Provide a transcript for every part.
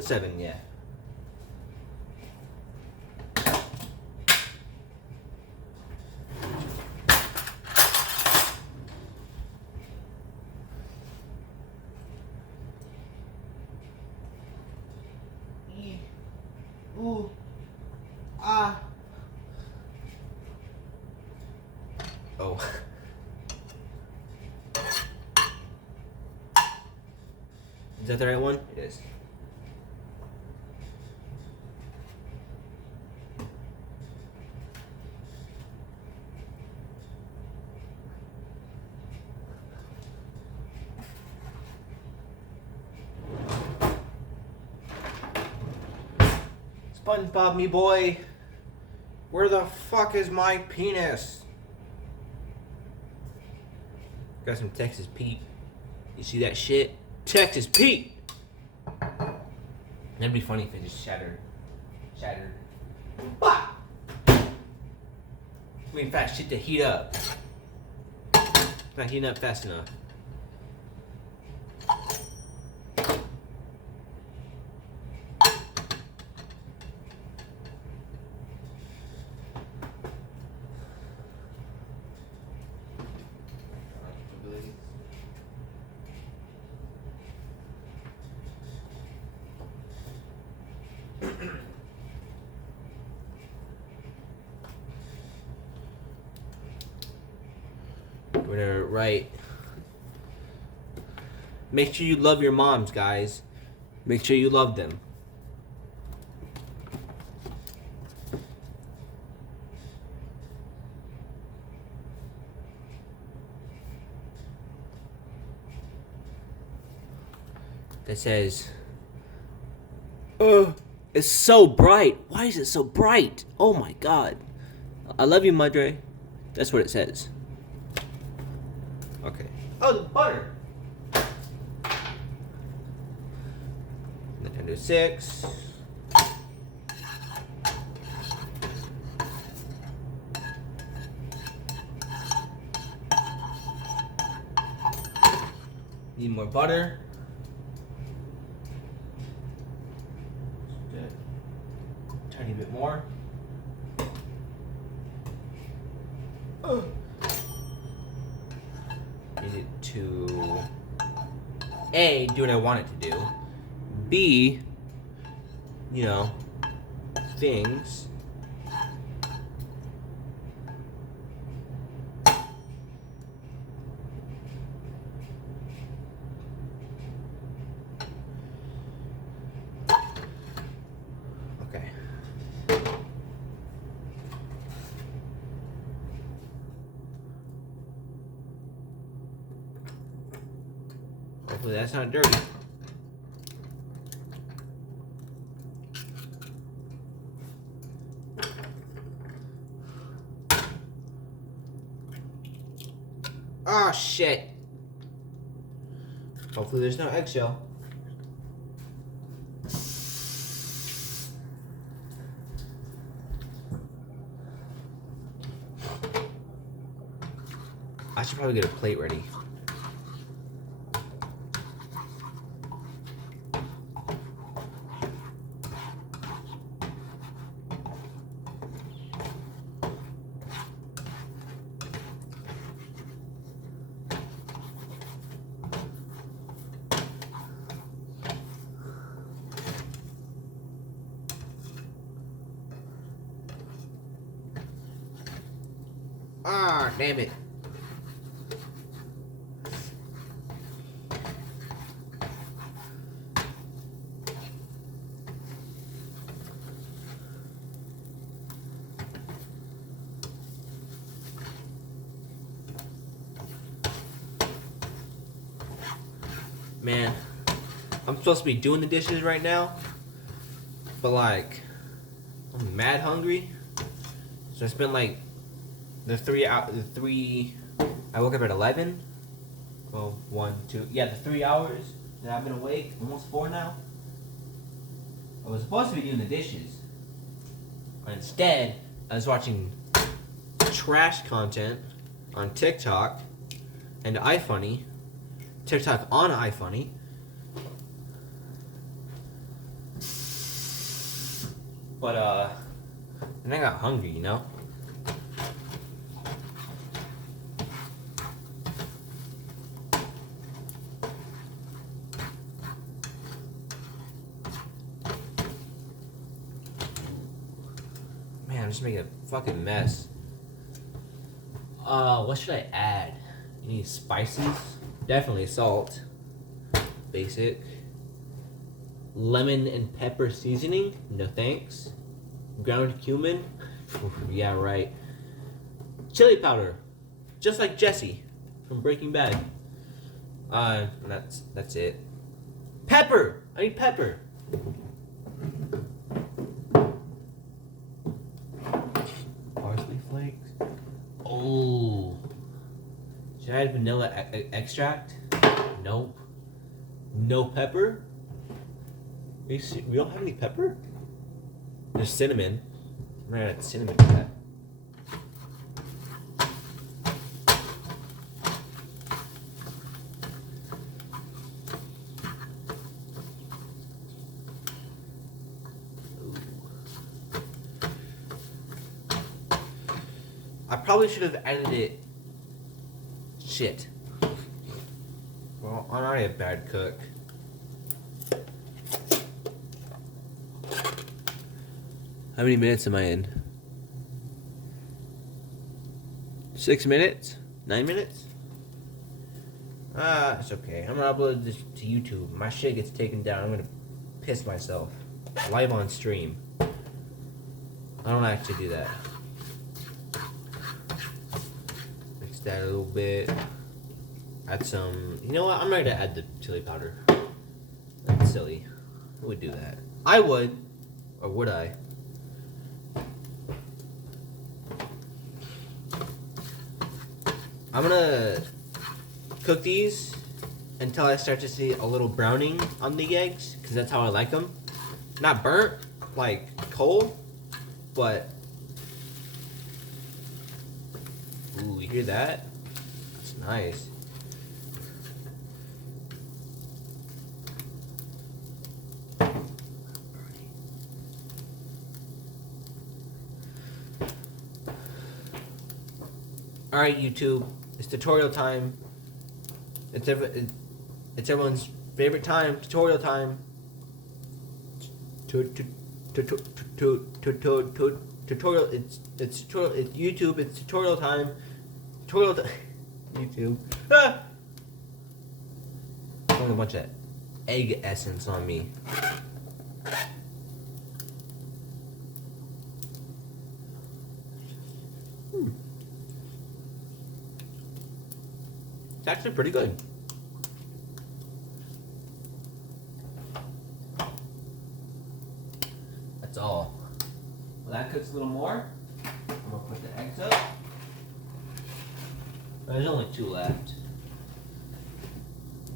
7, yeah. Ooh. Ah. Oh. Is that the right one? It is. SpongeBob, me boy. Where the fuck is my penis? Got some Texas Pete. You see that shit? Texas Pete! That'd be funny if it just shattered. Bah! Waiting for that shit to heat up. Not heating up fast enough. We're gonna write. Make sure you love your moms, guys. Make sure you love them. That says, it's so bright. Why is it so bright? Oh my god. I love you, Madre. That's what it says. Okay. Oh, the butter. Nintendo 6. Need more butter. Tiny bit more. Need it to A, do what I want it to do. B, you know, things. Okay. Hopefully that's not dirty. Oh shit. Hopefully there's no eggshell. I should probably get a plate ready. Ah, damn it. Man, I'm supposed to be doing the dishes right now, but like, I'm mad hungry. So I spent like the 3 I woke up at 11. Well, 1, 2, yeah, the 3 hours that I've been awake, almost 4 now. I was supposed to be doing the dishes, but instead I was watching trash content on TikTok and iFunny. TikTok on iFunny. But then I got hungry, you know. Man, I'm just making a fucking mess. What should I add? You need spices? Definitely salt. Basic. Lemon and pepper seasoning? No thanks. Ground cumin? Yeah, right. Chili powder. Just like Jesse from Breaking Bad. That's it. Pepper! I need pepper. Parsley flakes. Oh. Should I add vanilla extract? Nope. No pepper? We don't have any pepper? There's cinnamon. I'm gonna add cinnamon to that. I probably should have added it. Shit. Well, I'm already a bad cook. How many minutes am I in? 6 minutes? 9 minutes? It's okay. I'm gonna upload this to YouTube. My shit gets taken down. I'm gonna piss myself. Live on stream. I don't actually do that. Mix that a little bit. Add some. You know what? I'm not gonna add the chili powder. That's silly. Who would do that? I would. Or would I? I'm gonna cook these until I start to see a little browning on the eggs, because that's how I like them. Not burnt, like cold, but... Ooh, you hear that? That's nice. Alright, YouTube. It's tutorial time. It's everyone's favorite time. Tutorial time. Tutorial. It's tutorial. It's YouTube. It's tutorial time. Tutorial time. YouTube. Ah! Throwing a bunch of egg essence on me. It's actually pretty good. That's all. Well, that cooks a little more. I'm gonna put the eggs up. There's only 2 left.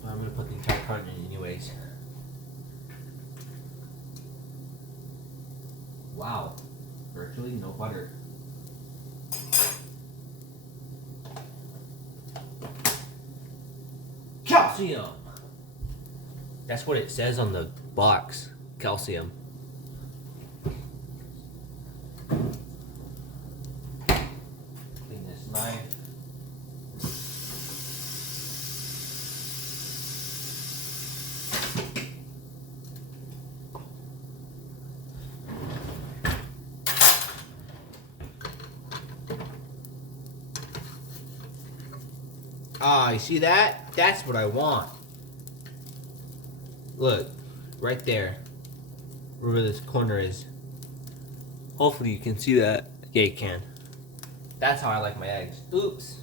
I'm gonna put the entire carton in anyways. Wow. Virtually no butter. Calcium! That's what it says on the box. Calcium. Clean this knife. Ah, you see that? That's what I want. Look, right there. Wherever this corner is. Hopefully you can see that. Yeah, you can. That's how I like my eggs. Oops.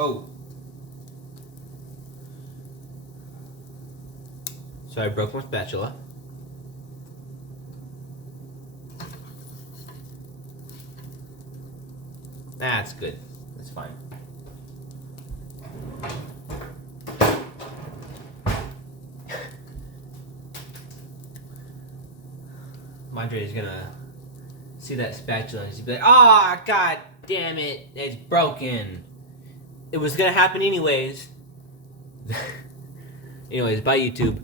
Oh. So I broke my spatula. That's good. That's fine. Madre is gonna see that spatula and she's be like, "Ah, god damn it, it's broken." It was gonna happen anyways. Anyways, bye YouTube.